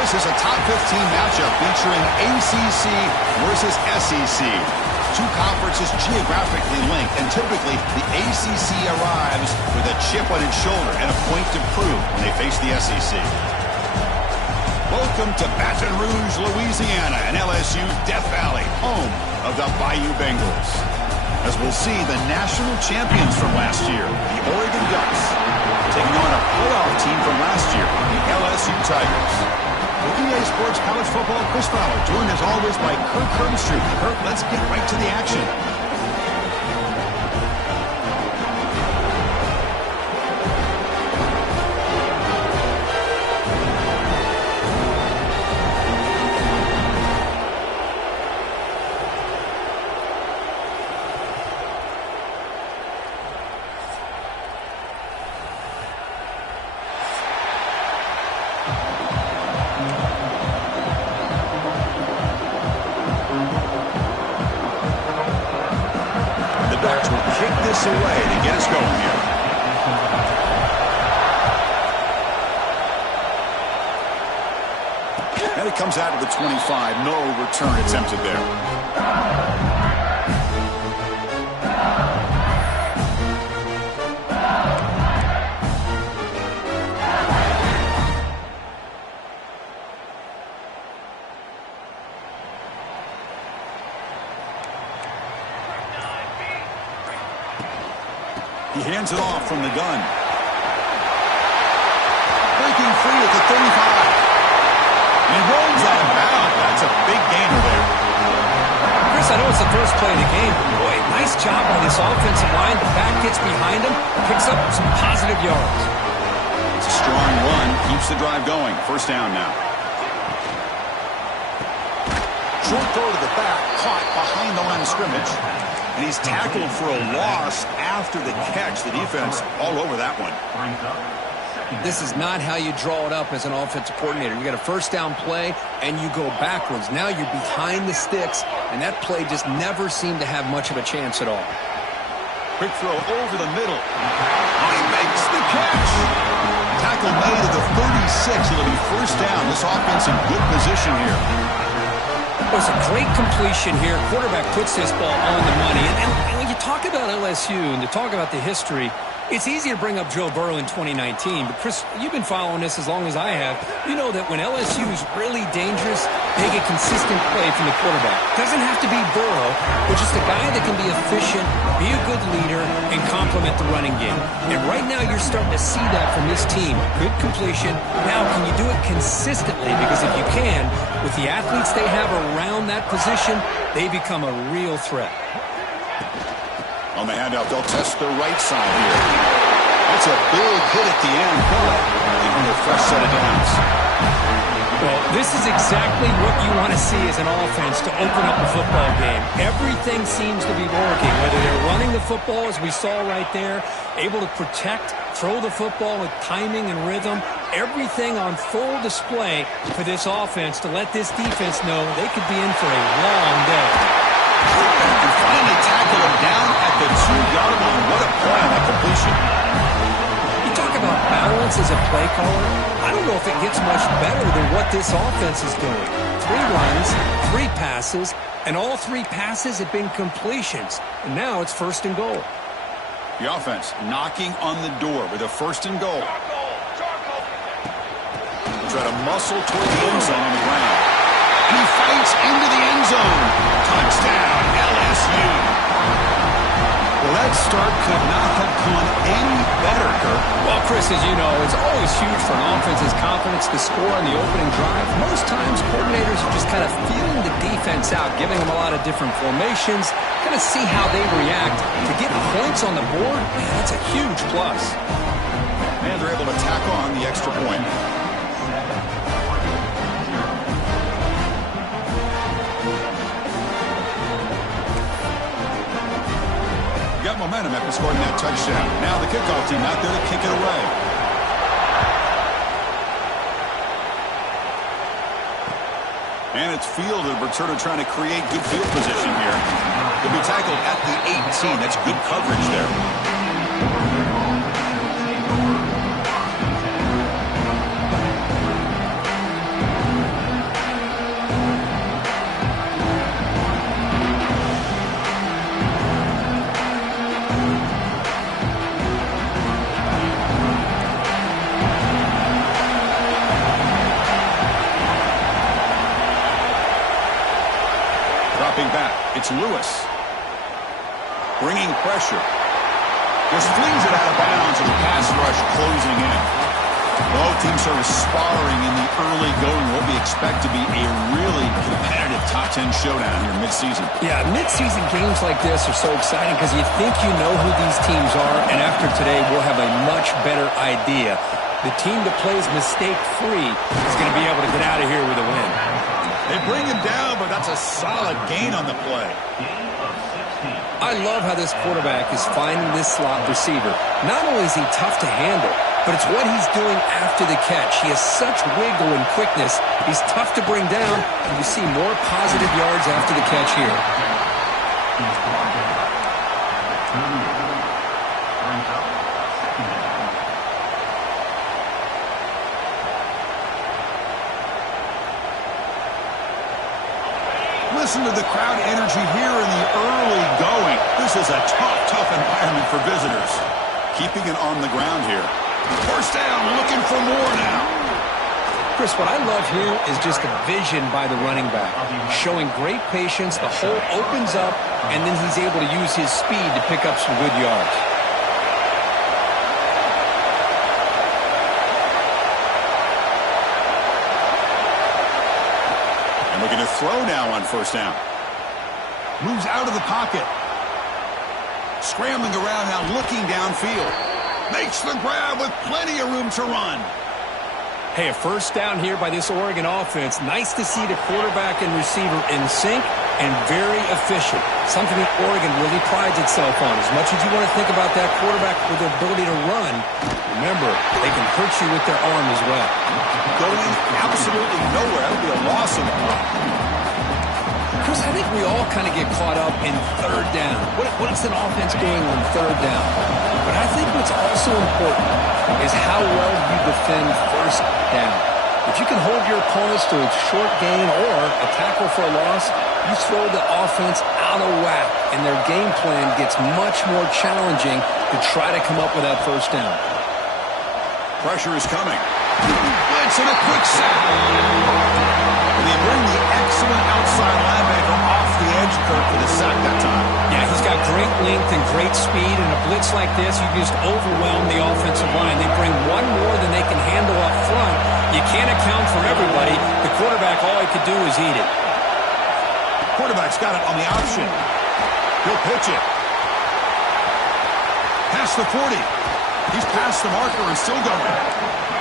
This is a top 15 matchup featuring ACC versus SEC. Two conferences geographically linked, and typically the ACC arrives with a chip on its shoulder and a point to prove when they face the SEC. Welcome to Baton Rouge, Louisiana, and LSU's Death Valley, home of the Bayou Bengals. As we'll see, the national champions from last year, the Oregon Ducks, taking on a playoff team from last year, the LSU Tigers. For EA Sports College Football, Chris Fowler, joined as always by Kirk Herbstreit. Kirk, let's get right to the action. Away to get us going here. And it comes out of the 25. No return attempted there. He hands it off from the gun. Breaking free at the 35. He rolls out of bounds. That's a big gainer there. Chris, I know it's the first play of the game, but boy, nice job by this offensive line. The back gets behind him, picks up some positive yards. It's a strong run. Keeps the drive going. First down now. Short throw to the back. Caught behind the line of scrimmage. And he's tackled for a loss after the catch. The defense all over that one. This is not how you draw it up as an offensive coordinator. You got a first down play, and you go backwards. Now you're behind the sticks, and that play just never seemed to have much of a chance at all. Quick throw over the middle. He makes the catch. Tackle made at the 36. It'll be first down. This offense in good position here. Well, it's a great completion here. Quarterback puts this ball on the money. And when you talk about LSU and to talk about the history, it's easy to bring up Joe Burrow in 2019. But, Chris, you've been following this as long as I have. You know that when LSU is really dangerous, they get consistent play from the quarterback. Doesn't have to be Burrow, but just a guy that can be efficient, be a good leader, and complement the running game. And right now you're starting to see that from this team. Good completion. Now, can you do it consistently? Because if you can, with the athletes they have around that position, they become a real threat. On the handout, they'll test the right side here. That's a big hit at the end. Even a fresh set of downs. Well, this is exactly what you want to see as an offense to open up a football game. Everything seems to be working, whether they're running the football, as we saw right there, able to protect, throw the football with timing and rhythm. Everything on full display for this offense to let this defense know they could be in for a long day. And finally tackle him down at the 2-yard line. What a play on that completion. You talk about balance as a play caller. I don't know if it gets much better than what this offense is doing. 3 runs, 3 passes, and all 3 passes have been completions. And now it's first and goal. The offense knocking on the door with a first and goal. They'll try to muscle toward the end zone on the ground. And he fights into the end zone. Touchdown, LSU. Well, that start could not have gone any better, Kirk. Well, Chris, as you know, it's always huge for an offense's confidence to score on the opening drive. Most times, coordinators are just kind of feeling the defense out, giving them a lot of different formations, kind of see how they react. To get points on the board, man, that's a huge plus. And they're able to tack on the extra point. Got momentum after scoring that touchdown. Now the kickoff team out there to kick it away. And it's fielded. Berterdo trying to create good field position here. He'll be tackled at the 18. That's good coverage there. Dropping back, it's Lewis. Bringing pressure. Just flings it out of bounds, and the pass rush closing in. Both teams sort of sparring in the early going. What we expect to be a really competitive top 10 showdown here mid-season. Yeah, mid-season games like this are so exciting because you think you know who these teams are, and after today we'll have a much better idea. The team that plays mistake-free is going to be able to get out of here with a win. They bring him down, but that's a solid gain on the play. I love how this quarterback is finding this slot receiver. Not only is he tough to handle, but it's what he's doing after the catch. He has such wiggle and quickness. He's tough to bring down, and you see more positive yards after the catch here. Listen to the crowd energy here in the early going. This is a tough environment for visitors. Keeping it on the ground here. First down, looking for more now. Chris, what I love here is just the vision by the running back. Showing great patience, the hole opens up, and then he's able to use his speed to pick up some good yards. Looking to throw now on first down. Moves out of the pocket. Scrambling around now, looking downfield. Makes the grab with plenty of room to run. Hey, a first down here by this Oregon offense. Nice to see the quarterback and receiver in sync and very efficient. Something that Oregon really prides itself on. As much as you want to think about that quarterback with the ability to run, remember, they can hurt you with their arm as well. Going absolutely nowhere. That would be a loss of the play. Chris, I think we all kind of get caught up in third down. What is an offense doing on third down? But I think what's also important is how well you defend first down. If you can hold your opponents to a short gain or a tackle for a loss, you throw the offense out of whack, and their game plan gets much more challenging to try to come up with that first down. Pressure is coming. Blitz and a quick sack. And they bring the excellent outside linebacker off the edge, Kirk, for the sack that time. Yeah, he's got great length and great speed, and a blitz like this, you just overwhelm the offensive line. They bring one more than they can handle up front. You can't account for everybody. The quarterback, all he could do is eat it. Quarterback's got it on the option. He'll pitch it. Past the 40. He's past the marker and still going.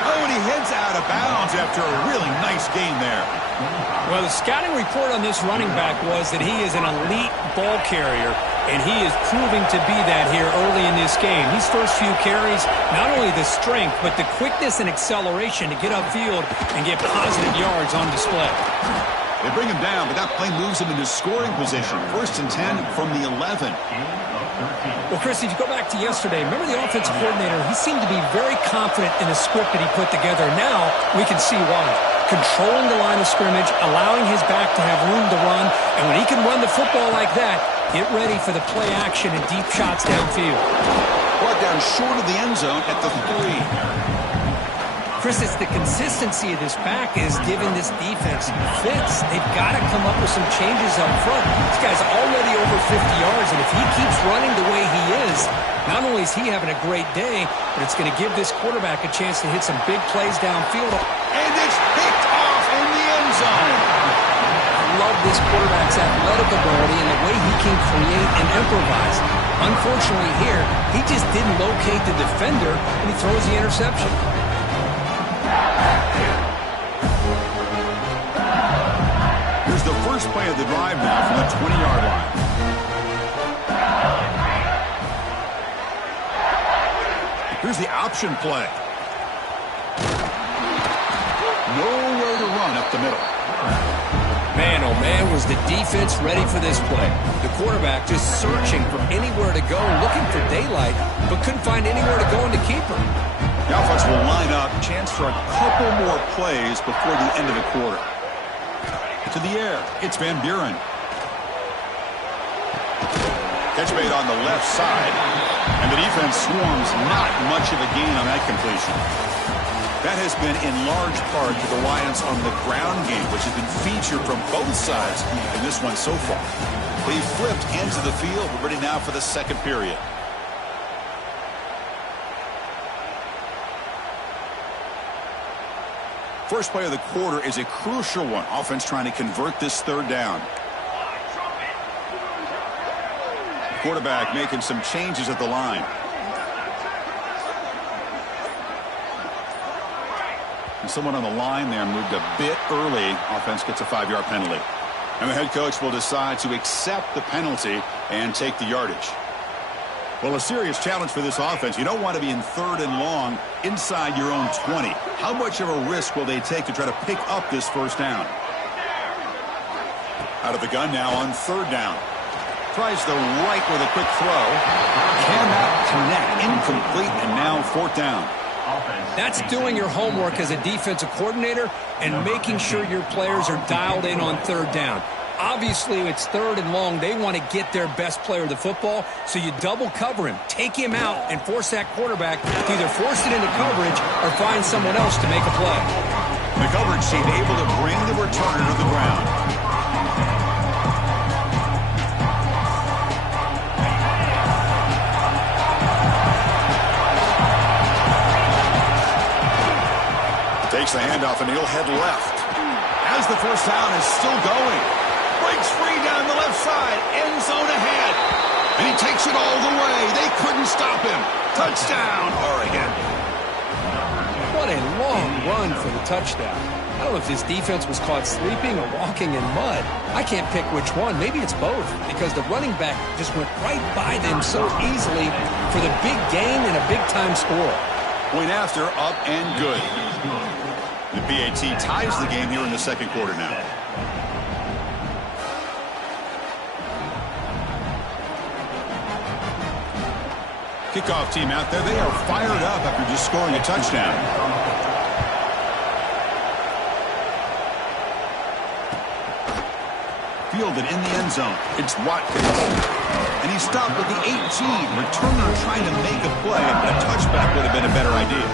Oh, and he heads out of bounds after a really nice gain there. Well, the scouting report on this running back was that he is an elite ball carrier, and he is proving to be that here early in this game. These first few carries, not only the strength, but the quickness and acceleration to get upfield and get positive yards on display. They bring him down, but that play moves him into scoring position. 1st and 10 from the 11. Well, Chris, if you go back to yesterday, remember the offensive coordinator, he seemed to be very confident in the script that he put together. Now we can see why. Controlling the line of scrimmage, allowing his back to have room to run, and when he can run the football like that, get ready for the play action and deep shots downfield. Brought down short of the end zone at the 3. Chris, it's the consistency of this back is giving this defense fits. They've got to come up with some changes up front. This guy's already over 50 yards, and if he keeps running the way he is, not only is he having a great day, but it's going to give this quarterback a chance to hit some big plays downfield. And it's picked off in the end zone. I love this quarterback's athletic ability and the way he can create and improvise. Unfortunately here, he just didn't locate the defender, and he throws the interception. Here's the first play of the drive now from the 20-yard line. Here's the option play. Nowhere to run up the middle. Man, oh man, was the defense ready for this play. The quarterback just searching for anywhere to go, looking for daylight, but couldn't find anywhere to go in the keeper. The offense will line up. Chance for a couple more plays before the end of the quarter. To the air. It's Van Buren. Catch made on the left side, and the defense swarms not much of a gain on that completion. That has been in large part to the reliance on the ground game, which has been featured from both sides in this one so far. They flipped into the field. We're ready now for the second period. First play of the quarter is a crucial one. Offense trying to convert this third down. Quarterback making some changes at the line. And someone on the line there moved a bit early. Offense gets a 5-yard penalty. And the head coach will decide to accept the penalty and take the yardage. Well, a serious challenge for this offense. You don't want to be in 3rd and long inside your own 20. How much of a risk will they take to try to pick up this first down? Out of the gun now on 3rd down. Tries the right with a quick throw. Cannot connect. Incomplete, and now 4th down. That's doing your homework as a defensive coordinator and making sure your players are dialed in on 3rd down. Obviously, it's 3rd and long. They want to get their best player of the football, so you double cover him, take him out, and force that quarterback to either force it into coverage or find someone else to make a play. The coverage team able to bring the returner to the ground. Takes the handoff, and he'll head left. As the first down is still going. Breaks free down the left side. End zone ahead. And he takes it all the way. They couldn't stop him. Touchdown, Oregon. What a long run for the touchdown. I don't know if this defense was caught sleeping or walking in mud. I can't pick which one. Maybe it's both, because the running back just went right by them so easily for the big gain and a big-time score. Point after, up and good. The PAT ties the game here in the second quarter now. Kickoff team out there. They are fired up after just scoring a touchdown. Fielded in the end zone. It's Watkins. And he stopped at the 18. Returner trying to make a play. A touchback would have been a better idea.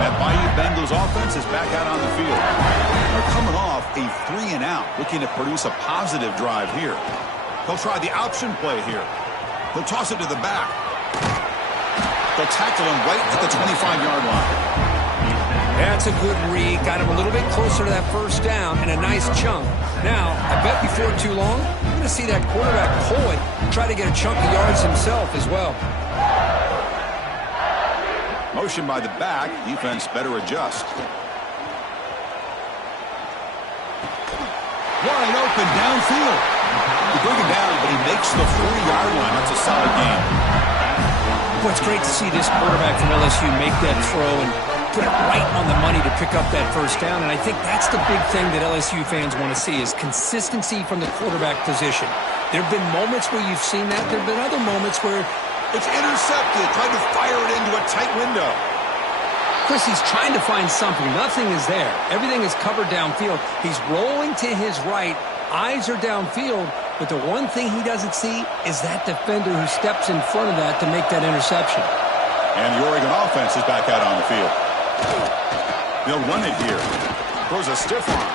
That Bayou Bengals offense is back out on the field. They're coming off a 3-and-out, looking to produce a positive drive here. They'll try the option play here. They'll toss it to the back. They'll tackle him right at the 25-yard line. That's a good read. Got him a little bit closer to that first down and a nice chunk. Now, I bet before too long, you're going to see that quarterback pull it, try to get a chunk of yards himself as well. Motion by the back. Defense better adjust. Wide open downfield. He bring him down, but he makes the 40-yard line. That's a solid game. Boy, it's great to see this quarterback from LSU make that throw and put it right on the money to pick up that first down. And I think that's the big thing that LSU fans want to see is consistency from the quarterback position. There have been moments where you've seen that. There have been other moments where it's intercepted, trying to fire it into a tight window. Chris, he's trying to find something. Nothing is there. Everything is covered downfield. He's rolling to his right. Eyes are downfield. But the one thing he doesn't see is that defender who steps in front of that to make that interception. And the Oregon offense is back out on the field. They'll run it here. Throws a stiff arm.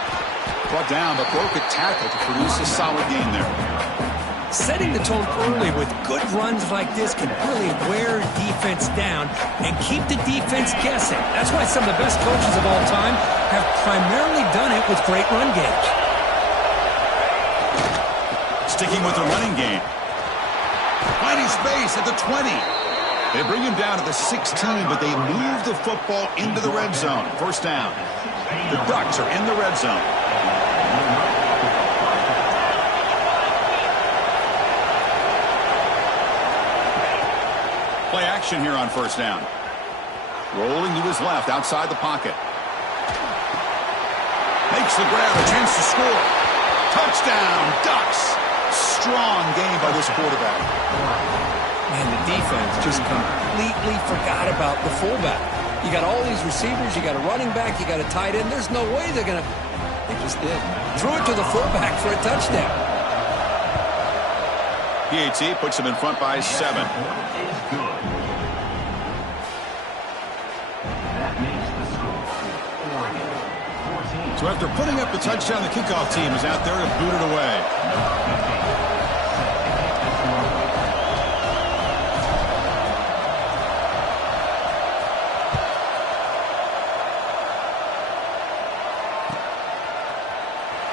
Brought down, but broke a tackle to produce a solid gain there. Setting the tone early with good runs like this can really wear defense down and keep the defense guessing. That's why some of the best coaches of all time have primarily done it with great run games. Sticking with the running game. Finding space at the 20. They bring him down to the 16, but they move the football into the red zone. First down. The Ducks are in the red zone. Play action here on first down. Rolling to his left outside the pocket. Makes the grab, a chance to score. Touchdown, Ducks. Strong game by this quarterback. Man, the defense just completely forgot about the fullback. You got all these receivers, you got a running back, you got a tight end. There's no way they're going to... They just did. Threw it to the fullback for a touchdown. PAT puts them in front by 7. So after putting up the touchdown, the kickoff team is out there to boot it away.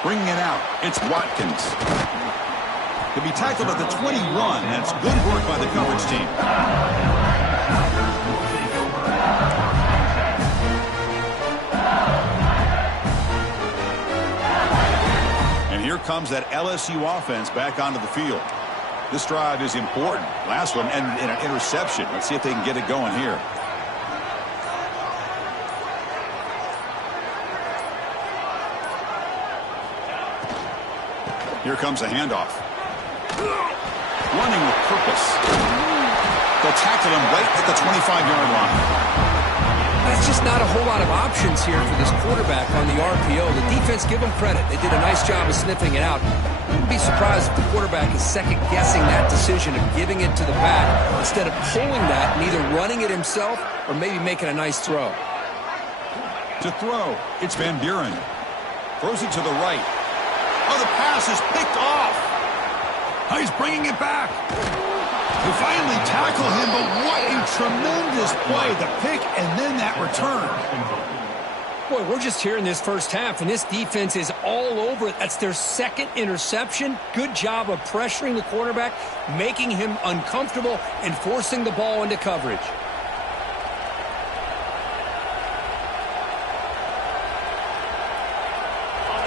Bringing it out, it's Watkins. He'll be tackled at the 21. That's good work by the coverage team. And here comes that LSU offense back onto the field. This drive is important. Last one ended in an interception. Let's see if they can get it going here. Here comes a handoff. Running with purpose. They'll tackle him right at the 25-yard line. That's just not a whole lot of options here for this quarterback on the RPO. The defense, give them credit. They did a nice job of sniffing it out. Wouldn't be surprised if the quarterback is second-guessing that decision of giving it to the back instead of pulling that and either running it himself or maybe making a nice throw. To throw, it's Van Buren. Throws it to the right. Oh, the pass is picked off. Oh, he's bringing it back. They finally tackle him, but what a tremendous play. The pick and then that return. Boy, we're just here in this first half, and this defense is all over it. That's their second interception. Good job of pressuring the quarterback, making him uncomfortable, and forcing the ball into coverage.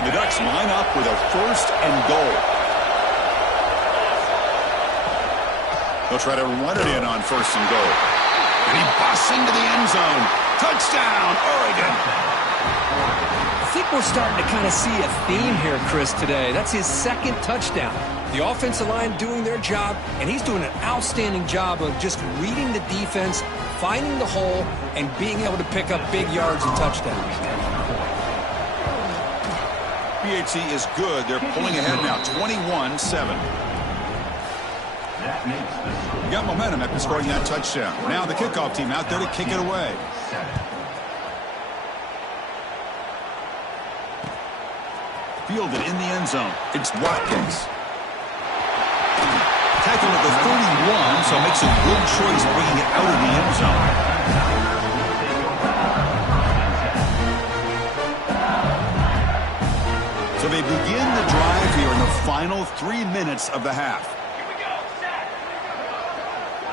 The Ducks line up with a 1st and goal. They'll try to run it in on 1st and goal. And he busts into the end zone. Touchdown, Oregon. I think we're starting to kind of see a theme here, Chris, today. That's his 2nd touchdown. The offensive line doing their job, and he's doing an outstanding job of just reading the defense, finding the hole, and being able to pick up big yards and touchdowns. PAT is good. They're pulling ahead now, 21-7. Got momentum after scoring that touchdown. Now the kickoff team out there to kick it away. Fielded in the end zone. It's Watkins. Tackled at the 31, so makes a good choice bringing it out of the end zone. So they begin the drive here in the final 3 minutes of the half.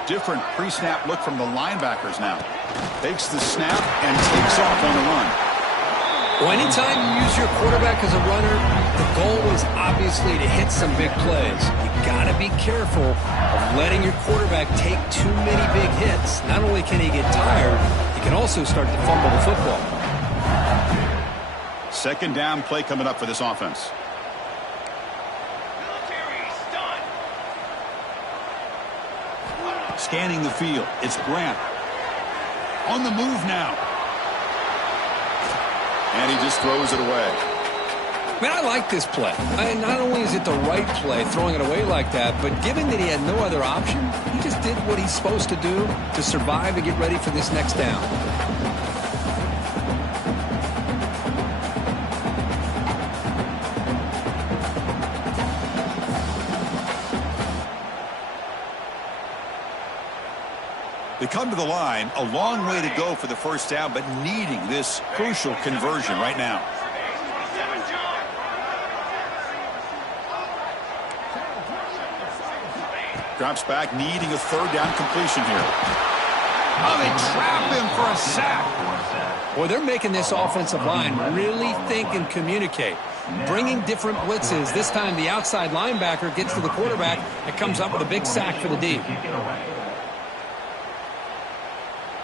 Different pre-snap look from the linebackers now. Takes the snap and takes off on the run. Well, anytime you use your quarterback as a runner, the goal is obviously to hit some big plays. You got to be careful of letting your quarterback take too many big hits. Not only can he get tired, he can also start to fumble the football. 2nd down play coming up for this offense. Scanning the field. It's Grant. On the move now. And he just throws it away. Man, I like this play. Not only is it the right play, throwing it away like that, but given that he had no other option, he just did what he's supposed to do to survive and get ready for this next down. They come to the line, a long way to go for the 1st down, but needing this crucial conversion right now. Drops back, needing a 3rd down completion here. Oh, they trap him for a sack. Boy, they're making this offensive line really think and communicate. Bringing different blitzes. This time the outside linebacker gets to the quarterback and comes up with a big sack for the D.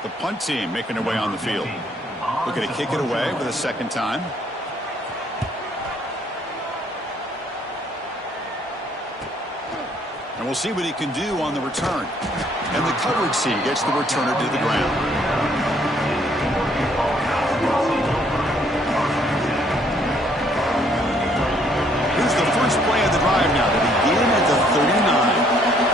The punt team making their way on the field. Looking to kick it away for the 2nd time. And we'll see what he can do on the return. And the coverage team gets the returner to the ground. Here's the first play of the drive now. They begin at the 39.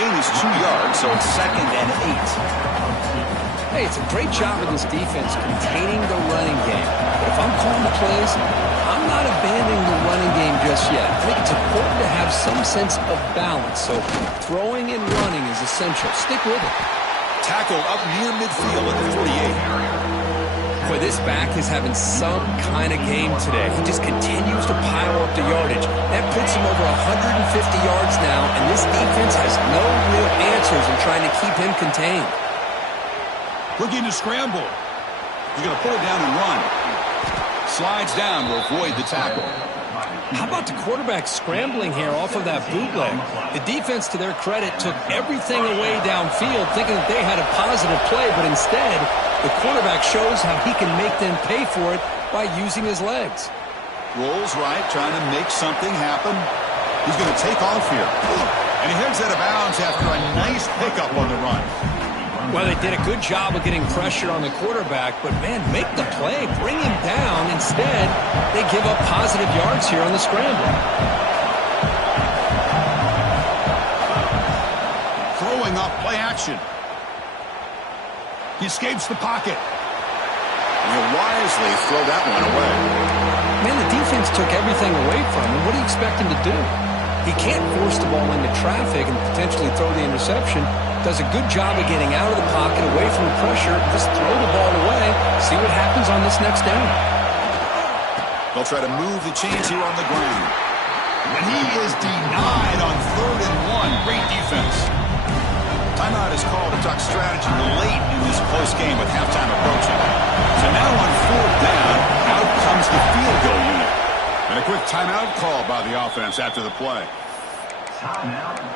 gain is 2 yards, so it's 2nd and 8. Hey, it's a great job of this defense containing the running game. But if I'm calling the plays, I'm not abandoning the running game just yet. I think it's important to have some sense of balance. So throwing and running is essential. Stick with it. Tackle up near midfield at the 48. Boy, this back is having some kind of game today. He just continues to pile up the yardage. That puts him over 150 yards now, and this defense has no real answers in trying to keep him contained. Looking to scramble. He's going to pull it down and run. Slides down to avoid the tackle. How about the quarterback scrambling here off of that bootleg? The defense, to their credit, took everything away downfield, thinking that they had a positive play, but instead, the quarterback shows how he can make them pay for it by using his legs. Rolls right, trying to make something happen. He's going to take off here. And he heads out of bounds after a nice pickup on the run. Well, they did a good job of getting pressure on the quarterback, but, man, make the play. Bring him down. Instead, they give up positive yards here on the scramble. Throwing up play action. He escapes the pocket. And he'll wisely throw that one away. Man, the defense took everything away from him. What do you expect him to do? He can't force the ball into traffic and potentially throw the interception. Does a good job of getting out of the pocket, away from the pressure. Just throw the ball away. See what happens on this next down. They'll try to move the chains here on the ground. And he is denied on 3rd and 1. Great defense. Timeout is called to talk strategy late in this close game with halftime approaching. So now on 4th down, out comes the field goal unit. And a quick timeout call by the offense after the play. Timeout.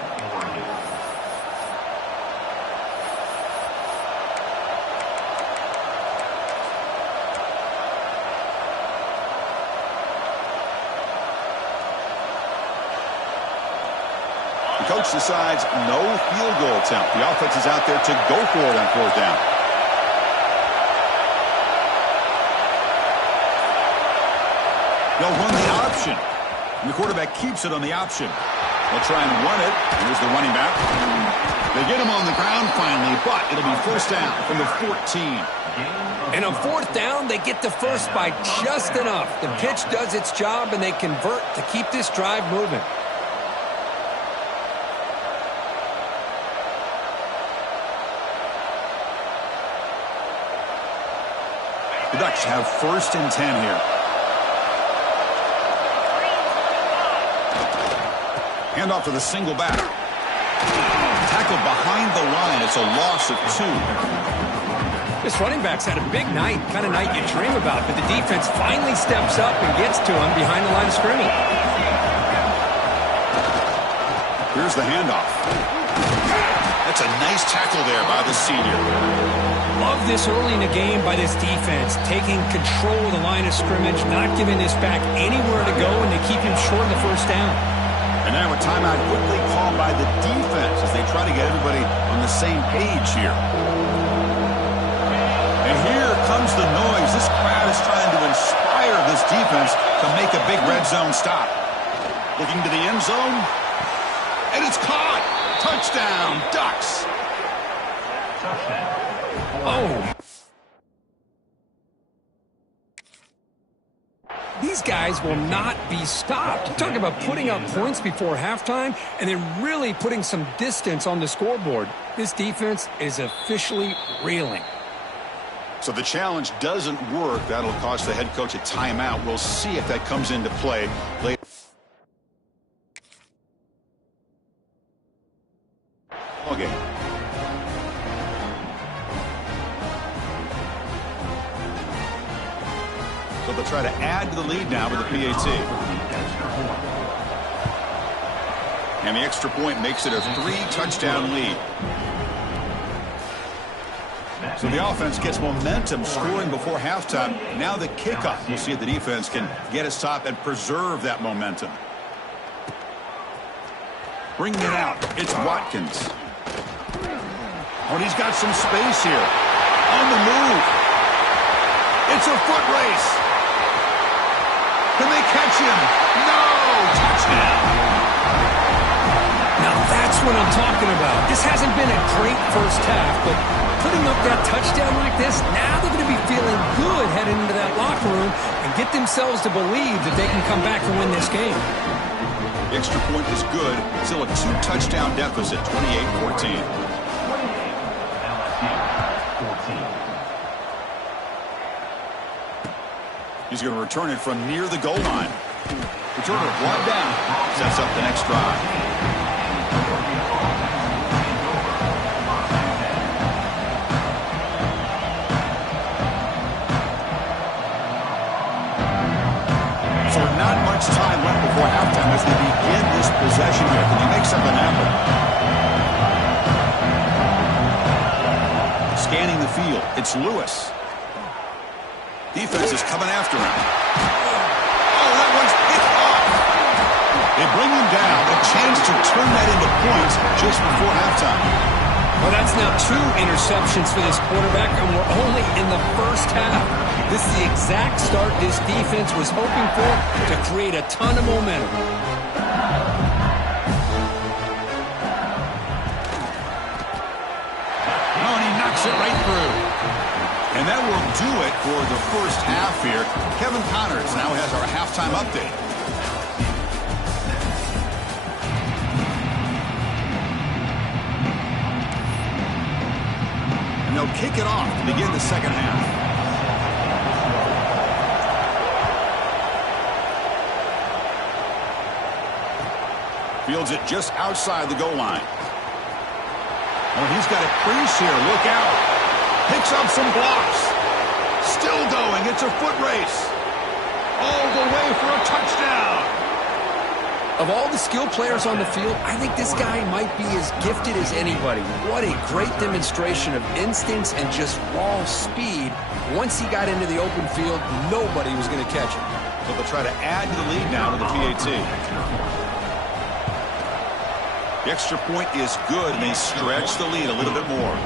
The coach decides no field goal attempt. The offense is out there to go for it on 4th down. They'll run the option. And the quarterback keeps it on the option. They'll try and run it. Here's the running back. They get him on the ground finally, but it'll be 1st down from the 14. And on 4th down, they get the first by just enough. The pitch does its job, and they convert to keep this drive moving. The Ducks have 1st and 10 here. Hand off to the single back. Tackled behind the line. It's a loss of 2. This running back's had a big night, kind of night you dream about, but the defense finally steps up and gets to him behind the line of scrimmage. Here's the handoff. That's a nice tackle there by the senior. Love this early in the game by this defense, taking control of the line of scrimmage, not giving this back anywhere to go, and they keep him short of the 1st down. And now a timeout quickly called by the defense as they try to get everybody on the same page here. And here comes the noise. This crowd is trying to inspire this defense to make a big red zone stop. Looking to the end zone. And it's caught. Touchdown, Ducks. Oh. These guys will not be stopped. You're talking about putting up points before halftime and then really putting some distance on the scoreboard. This defense is officially reeling. So the challenge doesn't work. That'll cost the head coach a timeout. We'll see if that comes into play later. Okay. So they'll try to add to the lead now with the PAT. And the extra point makes it a 3-touchdown lead. So the offense gets momentum scoring before halftime. Now the kickoff. We'll see if the defense can get a stop and preserve that momentum. Bringing it out. It's Watkins. Oh, and he's got some space here. On the move. It's a foot race. Can they catch him? No! Touchdown. Now that's what I'm talking about. This hasn't been a great first half, but putting up that touchdown like this, now they're going to be feeling good heading into that locker room and get themselves to believe that they can come back and win this game. The extra point is good. Still a 2-touchdown deficit, 28-14. He's going to return it from near the goal line. Returner brought down. Sets up the next drive. So not much time left before halftime as they begin this possession here. Can you make something happen? Scanning the field. It's Lewis. Defense is coming after him. Oh, that one's picked off. They bring him down. A chance to turn that into points just before halftime. Well, that's now 2 interceptions for this quarterback, and we're only in the first half. This is the exact start this defense was hoping for to create a ton of momentum. Oh, and he knocks it right through. And that will do it for the first half here. Kevin Connors now has our halftime update. And they'll kick it off to begin the second half. Fields it just outside the goal line. Oh, he's got a crease here. Look out. Picks up some blocks. Still going. It's a foot race. All the way for a touchdown. Of all the skilled players on the field, I think this guy might be as gifted as anybody. What a great demonstration of instincts and just raw speed. Once he got into the open field, nobody was going to catch him. So they'll try to add to the lead now to the PAT. The extra point is good, and they stretch the lead a little bit more.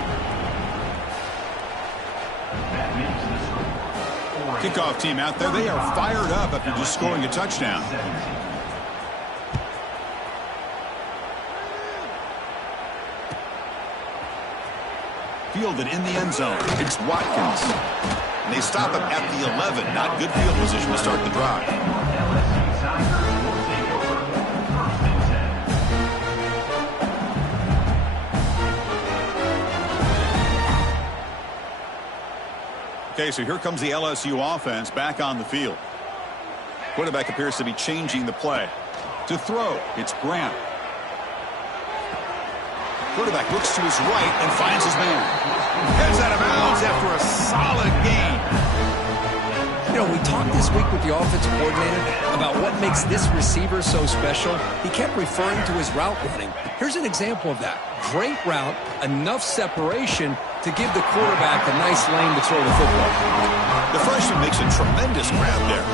Kickoff team out there. They are fired up after just scoring a touchdown. Fielded in the end zone. It's Watkins. And they stop him at the 11. Not good field position to start the drive. Okay, so here comes the LSU offense back on the field. Quarterback appears to be changing the play. To throw, it's Grant. Quarterback looks to his right and finds his man. Heads out of bounds after a solid gain. You know, we talked this week with the offensive coordinator about what makes this receiver so special. He kept referring to his route running. Here's an example of that. Great route, enough separation to give the quarterback a nice lane to throw the football. The freshman makes a tremendous grab there.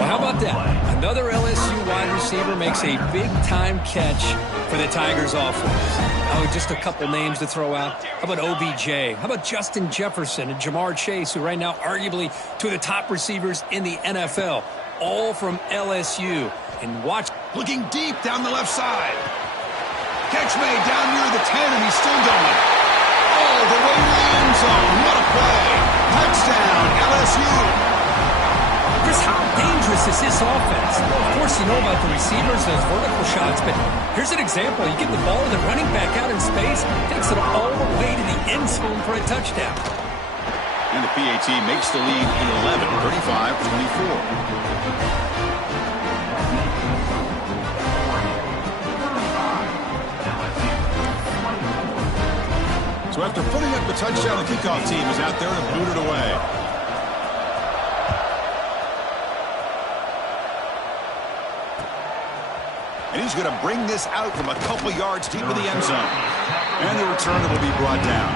Well, how about that? Another LSU wide receiver makes a big-time catch for the Tigers offense. Oh, just a couple names to throw out. How about OBJ? How about Justin Jefferson and Jamar Chase, who right now arguably two of the top receivers in the NFL, all from LSU. And watch. Looking deep down the left side. Catch made down near the 10, and he's still going. All the way to the end zone. What a play. Touchdown, LSU. Chris, how dangerous is this offense? Well, of course, you know about the receivers, those vertical shots, but here's an example. You get the ball to the running back out in space, takes it all the way to the end zone for a touchdown. And the PAT makes the lead in 11, 35-24. So after putting up the touchdown, the kickoff team is out there to boot it away. And he's going to bring this out from a couple yards deep in the end zone. And the returner will be brought down.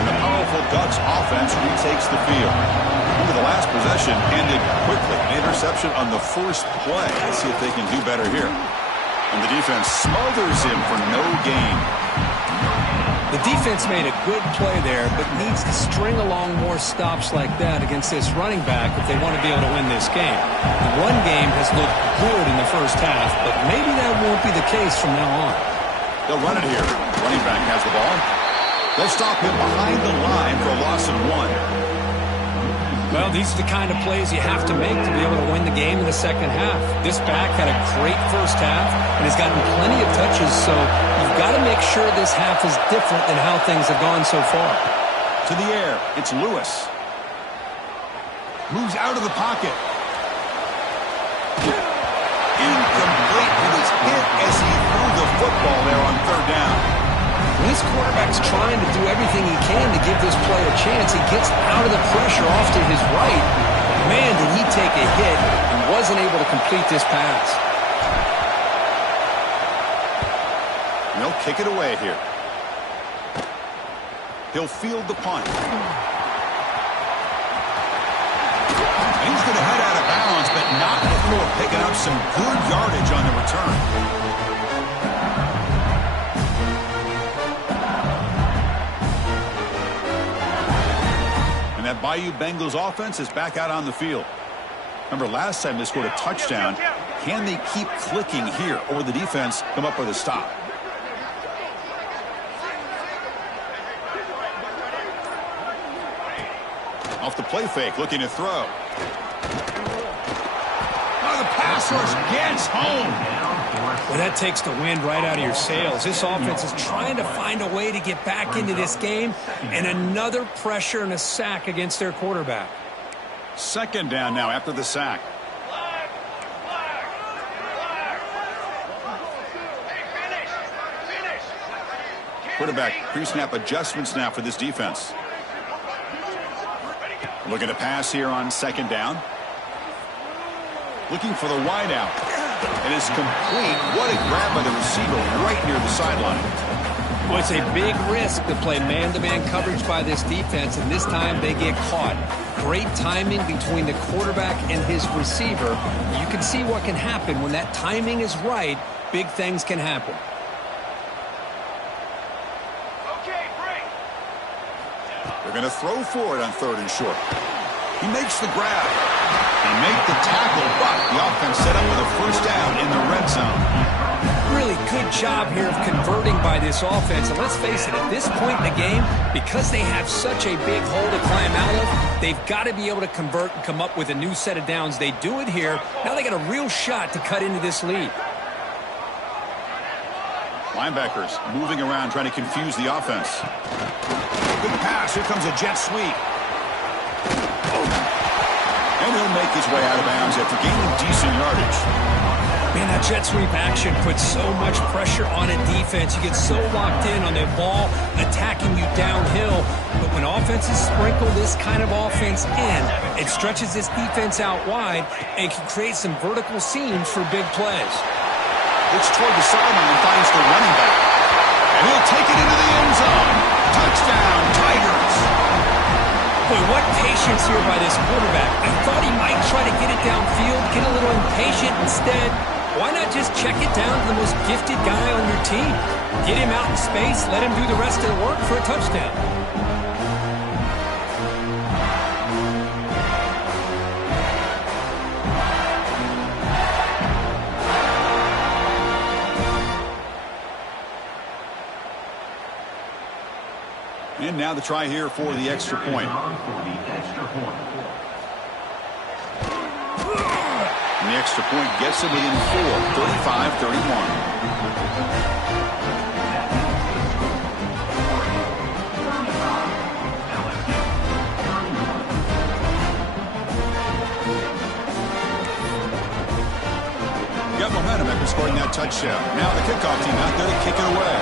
And the powerful Ducks offense retakes the field. The last possession ended quickly. An interception on the first play. Let's see if they can do better here. And the defense smothers him for no gain. The defense made a good play there, but needs to string along more stops like that against this running back if they want to be able to win this game. The run game has looked good in the first half, but maybe that won't be the case from now on. They'll run it here. Running back has the ball. They'll stop him behind the line for a loss of 1. Well, these are the kind of plays you have to make to be able to win the game in the second half. This back had a great first half and has gotten plenty of touches, so you've got to make sure this half is different than how things have gone so far. To the air, it's Lewis. Moves out of the pocket. Incomplete. He was hit as he threw the football there on third down. This quarterback's trying to do everything he can to give this play a chance. He gets out of the pressure off to his right. Man, did he take a hit and wasn't able to complete this pass. And they'll kick it away here. He'll field the punt. And he's going to head out of bounds, but not before picking up some good yardage on the return. That Bayou Bengals offense is back out on the field. Remember, last time they scored a touchdown. Can they keep clicking here, or will the defense come up with a stop? Off the play fake, looking to throw. Oh, the pass rush gets home. Well, that takes the wind right out of your sails. This offense is trying to find a way to get back into this game, and another pressure and a sack against their quarterback. Second down now after the sack. Quarterback pre-snap adjustments now for this defense. Looking to pass here on second down. Looking for the wideout. It is complete. What a grab by the receiver right near the sideline. Well, it's a big risk to play man-to-man coverage by this defense, and this time they get caught. Great timing between the quarterback and his receiver. You can see what can happen when that timing is right. Big things can happen. They're going to throw for it on third and short. He makes the grab. They make the tackle, but the offense set up with a first down in the red zone. Really good job here of converting by this offense. And let's face it, at this point in the game, because they have such a big hole to climb out of, they've got to be able to convert and come up with a new set of downs. They do it here. Now they got a real shot to cut into this lead. Linebackers moving around, trying to confuse the offense. Good pass. Here comes a jet sweep. And he'll make his way out of bounds after gaining decent yardage. Man, that jet sweep action puts so much pressure on a defense. You get so locked in on the ball attacking you downhill. But when offenses sprinkle this kind of offense in, it stretches this defense out wide and can create some vertical seams for big plays. Looks toward the sideline and finds the running back. And he'll take it into the end zone. Touchdown, Tigers. Boy, what patience here by this quarterback. I thought he might try to get it downfield, get a little impatient. Instead, why not just check it down to the most gifted guy on your team? Get him out in space, let him do the rest of the work for a touchdown. And now the try here for the extra point. And the extra point gets them within 4, 35-31. Got momentum after scoring that touchdown. Now the kickoff team out there to kick it away.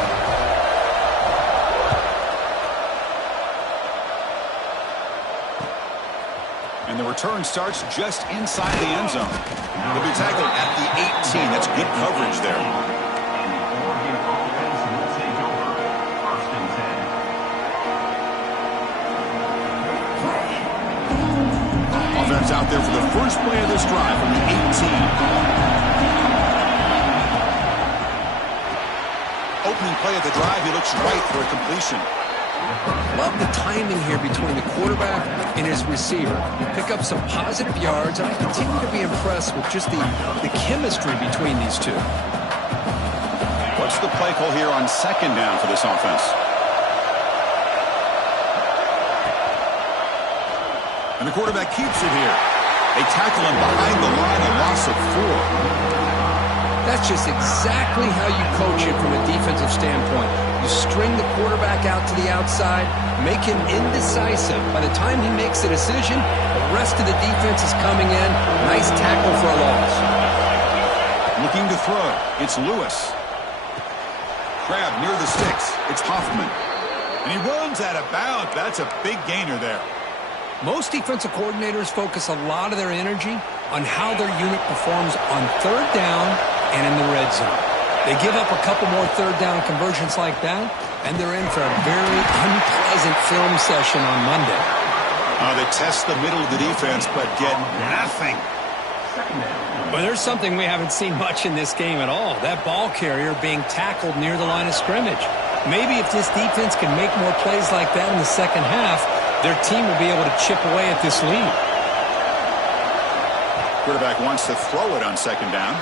And the return starts just inside the end zone. He'll be tackled at the 18. That's good coverage there. Offense out there for the first play of this drive from the 18. opening play of the drive, he looks right for a completion. Love the timing here between the quarterback and his receiver. Pick up some positive yards, and I continue to be impressed with just the chemistry between these two. What's the play call here on second down for this offense? And the quarterback keeps it here. They tackle him behind the line, a loss of 4. That's just exactly how you coach it from a defensive standpoint. You string the quarterback out to the outside, make him indecisive. By the time he makes a decision, the rest of the defense is coming in. Nice tackle for a loss. Looking to throw. It's Lewis. Grab near the sticks. It's Hoffman. And he runs out of bounds. That's a big gainer there. Most defensive coordinators focus a lot of their energy on how their unit performs on third down and in the red zone. They give up a couple more third down conversions like that, and they're in for a very unpleasant film session on Monday. They test the middle of the defense, but get nothing. Well, there's something we haven't seen much in this game at all. That ball carrier being tackled near the line of scrimmage. Maybe if this defense can make more plays like that in the second half, their team will be able to chip away at this lead. Quarterback wants to throw it on second down.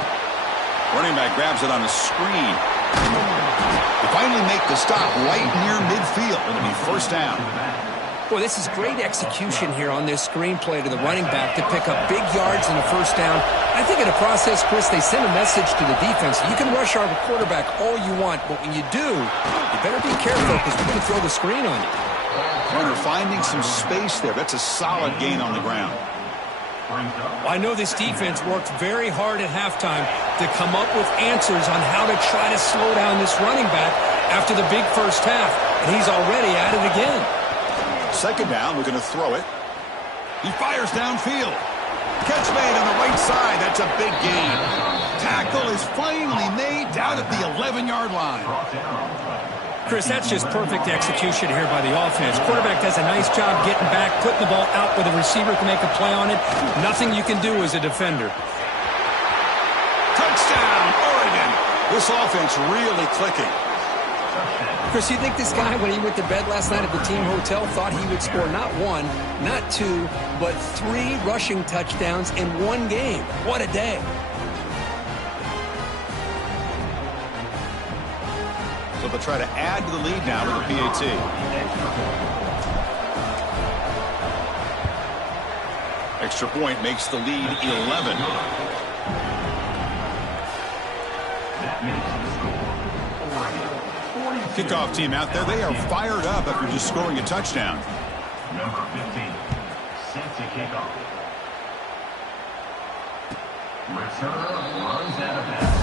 Running back grabs it on a screen. They finally make the stop right near midfield. It'll be first down. Boy, this is great execution here on this screenplay to the running back to pick up big yards in the first down. I think in the process, Chris, they send a message to the defense. You can rush our quarterback all you want, but when you do, you better be careful because we're going to throw the screen on you. Runner finding some space there. That's a solid gain on the ground. I know this defense worked very hard at halftime to come up with answers on how to try to slow down this running back after the big first half, and he's already at it again. Second down, we're going to throw it. He fires downfield. Catch made on the right side. That's a big gain. Tackle is finally made down at the 11-yard line. Chris, that's just perfect execution here by the offense. Quarterback does a nice job getting back, putting the ball out where the receiver can make a play on it. Nothing you can do as a defender. Touchdown, Oregon. This offense really clicking. Chris, you think this guy, when he went to bed last night at the team hotel, thought he would score not one, not two, but 3 rushing touchdowns in one game? What a day. So they'll try to add to the lead now with the PAT. Extra point makes the lead 11. Kickoff team out there. They are fired up after just scoring a touchdown. Number 15, set to kick off. Returner runs out of bounds.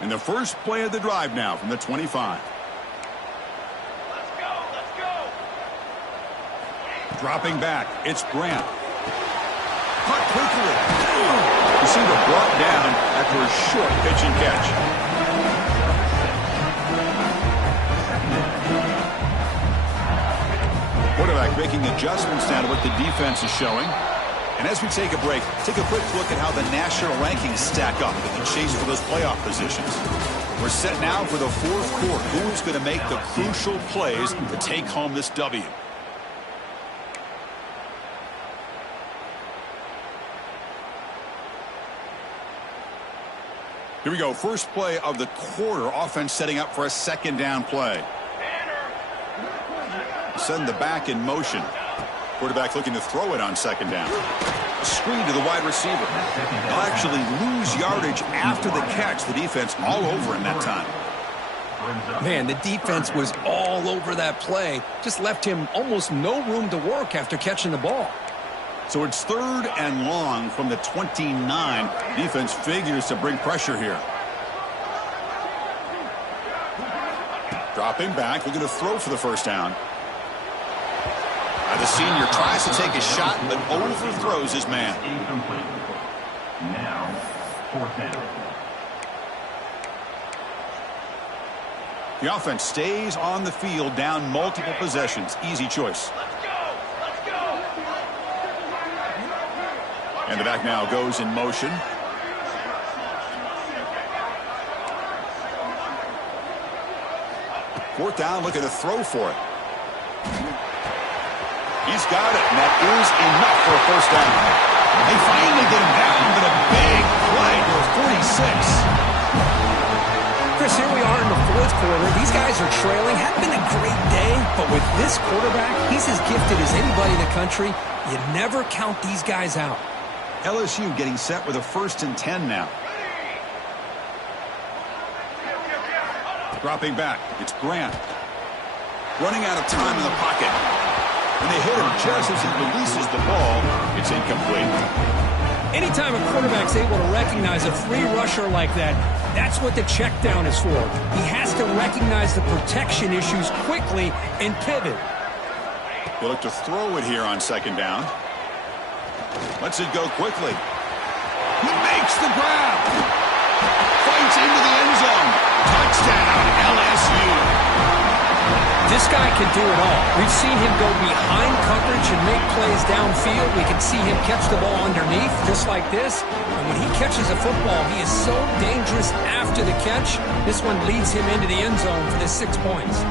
And the first play of the drive now from the 25. Let's go. Dropping back, it's Grant. Caught quickly. Receiver brought down after a short pitch and catch. Quarterback making adjustments now to what the defense is showing. And as we take a break, take a quick look at how the national rankings stack up in the chase for those playoff positions. We're set now for the fourth quarter. Who's going to make the crucial plays to take home this W? Here we go. First play of the quarter. Offense setting up for a second down play. Send the back in motion. Quarterback looking to throw it on second down. A screen to the wide receiver. They'll actually lose yardage after the catch. The defense all over him that time. Man, the defense was all over that play. Just left him almost no room to work after catching the ball. So it's third and long from the 29. Defense figures to bring pressure here. Dropping back, looking to throw for the first down. The senior tries to take a shot, but overthrows his man. Incomplete. Now, fourth down. The offense stays on the field, down multiple possessions. Easy choice. And the back now goes in motion. Fourth down, looking to throw for it. He's got it, and that is enough for a first down. They finally get him down, but a big play to 46. Chris, here we are in the fourth quarter. These guys are trailing. Had been a great day, but with this quarterback, he's as gifted as anybody in the country. You never count these guys out. LSU getting set with a 1st and 10 now. Dropping back, it's Grant. Running out of time in the pocket. And they hit him just as he releases the ball. It's incomplete. Anytime a quarterback's able to recognize a free rusher like that, that's what the check down is for. He has to recognize the protection issues quickly and pivot. They look to throw it here on 2nd down. Lets it go quickly. He makes the grab. Fights into the end zone. Touchdown, LSU. This guy can do it all. We've seen him go behind coverage and make plays downfield. We can see him catch the ball underneath, just like this. And when he catches a football, he is so dangerous after the catch. This one leads him into the end zone for the 6 points.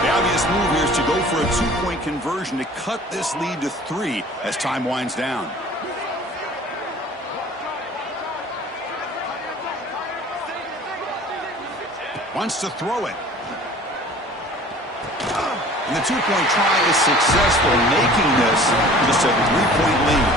The obvious move here is to go for a 2-point conversion to cut this lead to 3 as time winds down. Wants to throw it. And the 2-point try is successful, making this just a 3-point lead.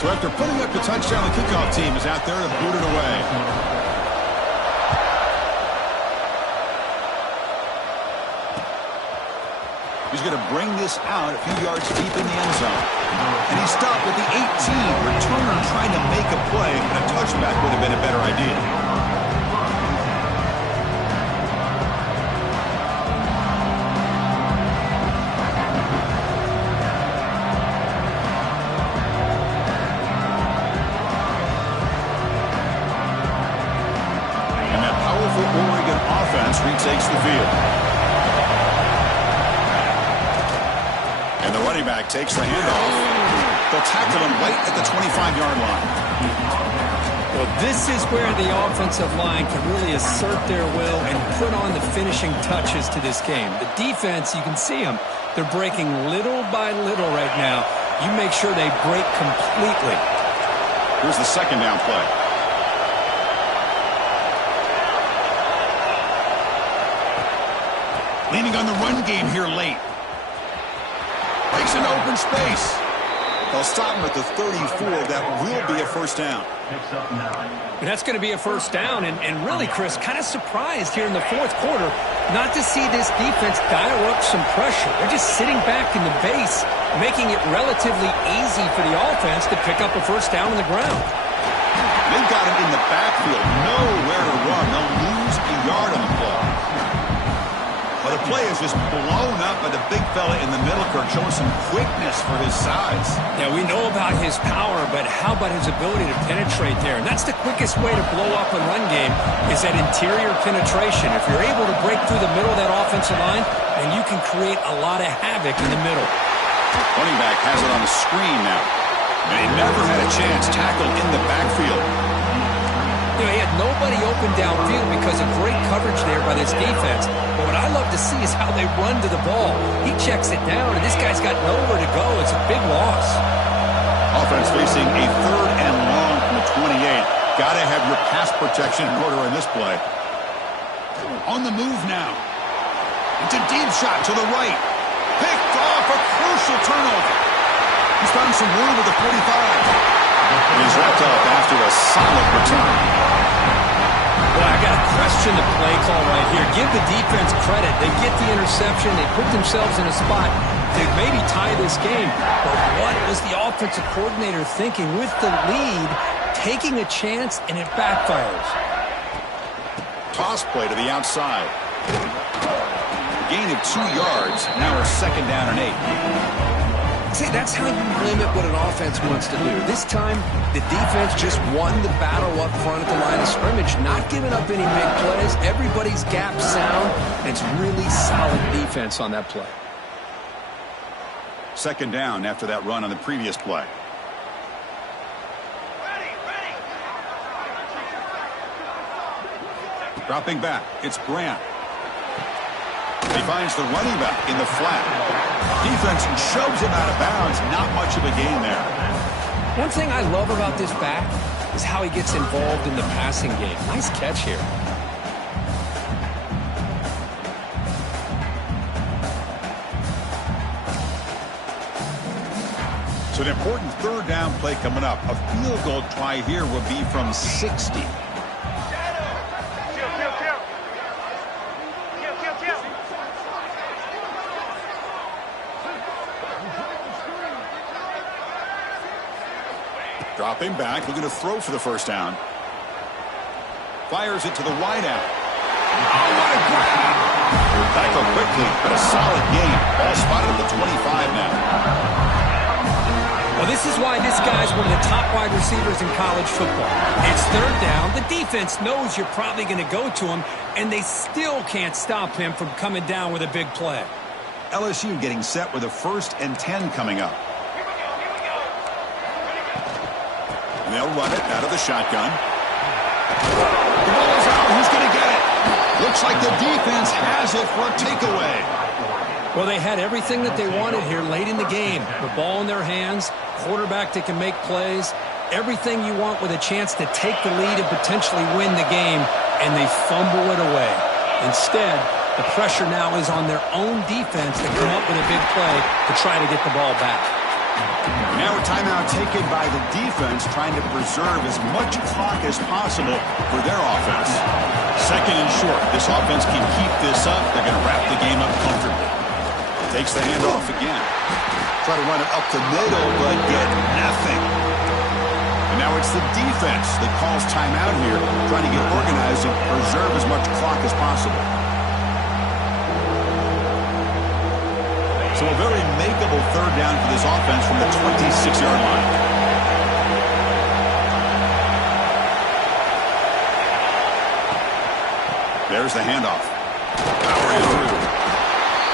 So after putting up the touchdown, the kickoff team is out there to boot it away. He's going to bring this out a few yards deep in the end zone. And he stopped at the 18. Returner trying to make a play, but a touchback would have been a better idea. And that powerful Oregon offense retakes the field. And the running back takes the handoff. They'll tackle him right at the 25-yard line. Well, this is where the offensive line can really assert their will and put on the finishing touches to this game. The defense, you can see them. They're breaking little by little right now. You make sure they break completely. Here's the 2nd down play. Leaning on the run game here late. Breaks an open space. They'll stop him at the 34. That will be a first down. And that's going to be a first down. And really, Chris, kind of surprised here in the fourth quarter not to see this defense dial up some pressure. They're just sitting back in the base, making it relatively easy for the offense to pick up a first down on the ground. They've got him in the backfield. Nowhere to run. They'll lose a yard on the play. Well, the play is just blown up by the big fella in the middle, Kirk, showing some quickness for his size. Yeah, we know about his power, but how about his ability to penetrate there? And that's the quickest way to blow up a run game is that interior penetration. If you're able to break through the middle of that offensive line, then you can create a lot of havoc in the middle. Running back has it on the screen now. And he never had a chance tackled in the backfield. You know, he had nobody open downfield because of great coverage there by this defense. But what I love to see is how they run to the ball. He checks it down, and this guy's got nowhere to go. It's a big loss. Offense facing a 3rd and long from the 28. Got to have your pass protection in order in this play. On the move now. It's a deep shot to the right. Picked off, a crucial turnover. He's found some room with the 45. He's wrapped up after a solid return. Well, I got to question the play call right here. Give the defense credit. They get the interception. They put themselves in a spot to maybe tie this game. But what was the offensive coordinator thinking with the lead, taking a chance, and it backfires? Toss play to the outside. Gain of 2 yards. Now it's 2nd down and 8. See, that's how you limit what an offense wants to do. This time, the defense just won the battle up front at the line of scrimmage, not giving up any big plays. Everybody's gap sound, and it's really solid defense on that play. 2nd down after that run on the previous play. Dropping back, it's Grant. He finds the running back in the flat. Defense shoves him out of bounds. Not much of a gain there. One thing I love about this back is how he gets involved in the passing game. Nice catch here. So an important 3rd down play coming up. A field goal try here would be from 60. Dropping back, looking to throw for the 1st down. Fires it to the wideout. Oh, what a grab! Tackle quickly, but a solid gain. Ball spotted at the 25 now. Well, this is why this guy's one of the top wide receivers in college football. It's 3rd down. The defense knows you're probably going to go to him, and they still can't stop him from coming down with a big play. LSU getting set with a 1st and 10 coming up. They'll run it out of the shotgun. The ball's out. Who's going to get it? Looks like the defense has it for a takeaway. Well, they had everything that they wanted here late in the game. The ball in their hands, quarterback that can make plays, everything you want with a chance to take the lead and potentially win the game, and they fumble it away. Instead, the pressure now is on their own defense to come up with a big play to try to get the ball back. Now a timeout taken by the defense, trying to preserve as much clock as possible for their offense. 2nd and short. This offense can keep this up. They're going to wrap the game up comfortably. Takes the handoff again. Try to run it up the middle, but get nothing. And now it's the defense that calls timeout here, trying to get organized and preserve as much clock as possible. So a very makeable 3rd down for this offense from the 26-yard line. There's the handoff. Powering through.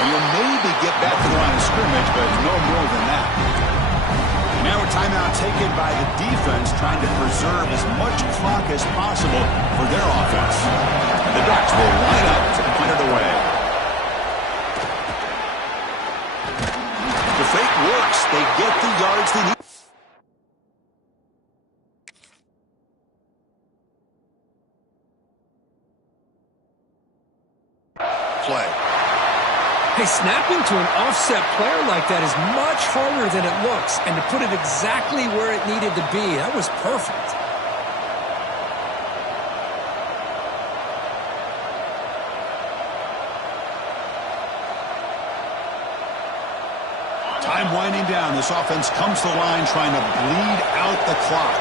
And you'll maybe get back to the line of scrimmage, but no more than that. Now a timeout taken by the defense, trying to preserve as much clock as possible for their offense. The Ducks will line up to punt it away. The fake works. They get the yards they need. Play. Hey, snapping to an offset player like that is much harder than it looks, and to put it exactly where it needed to be, that was perfect. Time winding down. This offense comes to the line trying to bleed out the clock.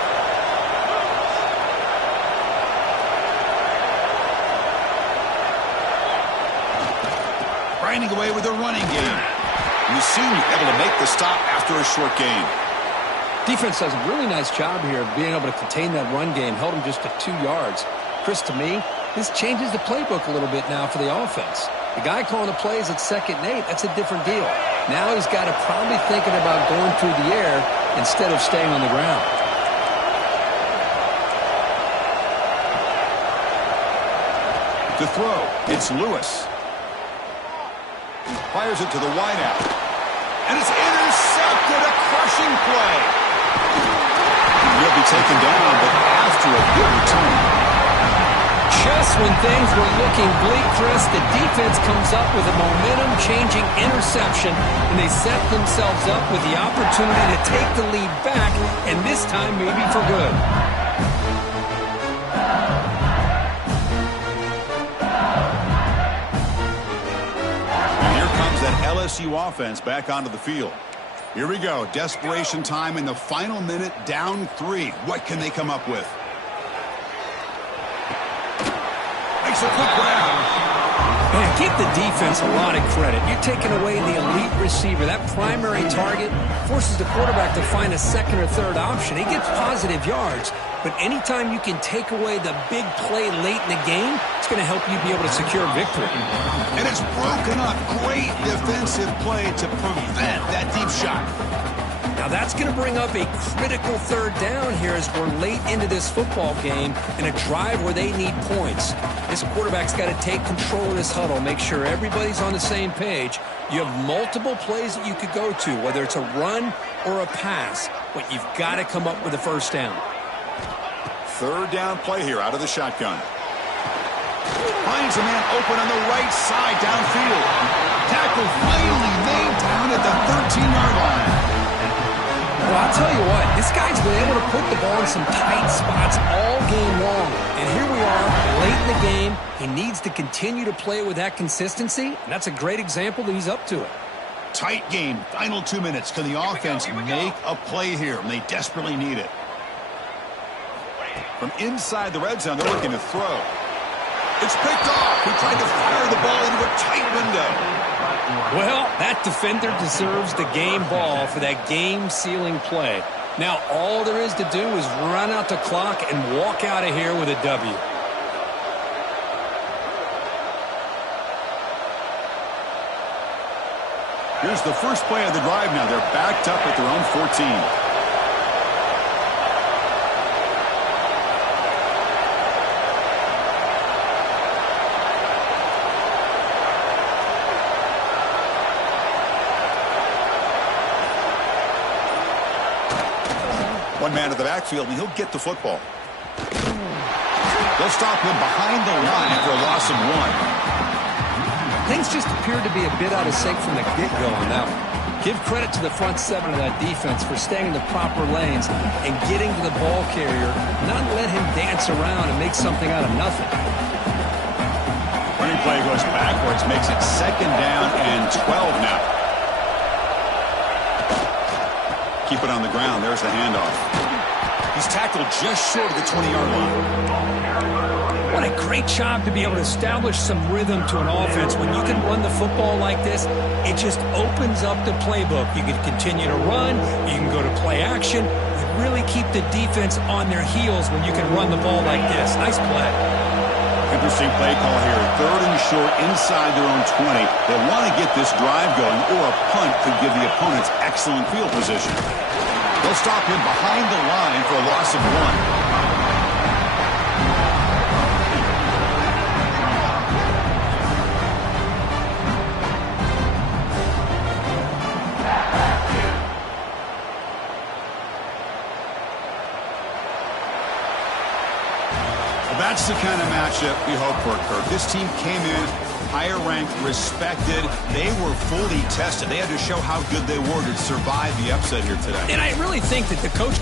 Grinding away with a running game. And the senior able to make the stop after a short gain. Defense does a really nice job here of being able to contain that run game. Held him just to 2 yards. Chris, to me, this changes the playbook a little bit now for the offense. The guy calling the plays at 2nd and 8, that's a different deal. Now he's got to probably thinking about going through the air instead of staying on the ground. To throw, it's Lewis. Fires it to the wideout. And it's intercepted, a crushing play. He'll be taken down, but after a good return. Just when things were looking bleak, Chris, the defense comes up with a momentum-changing interception, and they set themselves up with the opportunity to take the lead back, and this time maybe for good. And here comes that LSU offense back onto the field. Here we go. Desperation time in the final minute, down 3. What can they come up with? makes a quick grab. Man, give the defense a lot of credit. You're taking away the elite receiver. That primary target forces the quarterback to find a second or third option. He gets positive yards, but anytime you can take away the big play late in the game, it's going to help you be able to secure victory. And it's broken up. Great defensive play to prevent that deep shot. Now that's going to bring up a critical third down here as we're late into this football game in a drive where they need points. This quarterback's got to take control of this huddle, make sure everybody's on the same page. You have multiple plays that you could go to, whether it's a run or a pass, but you've got to come up with a first down. Third down play here out of the shotgun. Finds a man open on the right side downfield. Tackle finally made down at the 13-yard line. Well, I'll tell you what, this guy's been able to put the ball in some tight spots all game long. And here we are, late in the game. He needs to continue to play with that consistency, and that's a great example that he's up to it. Tight game, final 2 minutes. Can the offense make a play here? And they desperately need it. From inside the red zone, they're looking to throw. It's picked off. He tried to fire the ball into a tight window. Well, that defender deserves the game ball for that game-sealing play. Now, all there is to do is run out the clock and walk out of here with a W. Here's the first play of the drive now. They're backed up at their own 14. One man in the backfield, and he'll get the football. They'll stop him behind the line for a loss of 1. Things just appeared to be a bit out of sync from the get-go on that one. Give credit to the front seven of that defense for staying in the proper lanes and getting to the ball carrier, not let him dance around and make something out of nothing. Running play goes backwards, makes it second down and 12 now. Keep it on the ground. There's the handoff. He's tackled just short of the 20-yard line. What a great job to be able to establish some rhythm to an offense. When you can run the football like this, it just opens up the playbook. You can continue to run. You can go to play action. You really keep the defense on their heels when you can run the ball like this. Nice play. Interesting play call here. Third and short inside their own 20. They want to get this drive going, or a punt could give the opponents excellent field position. They'll stop him behind the line for a loss of 1. That's the kind of matchup we hope for, Kirk. This team came in higher ranked, respected. They were fully tested. They had to show how good they were to survive the upset here today. And I really think that the coach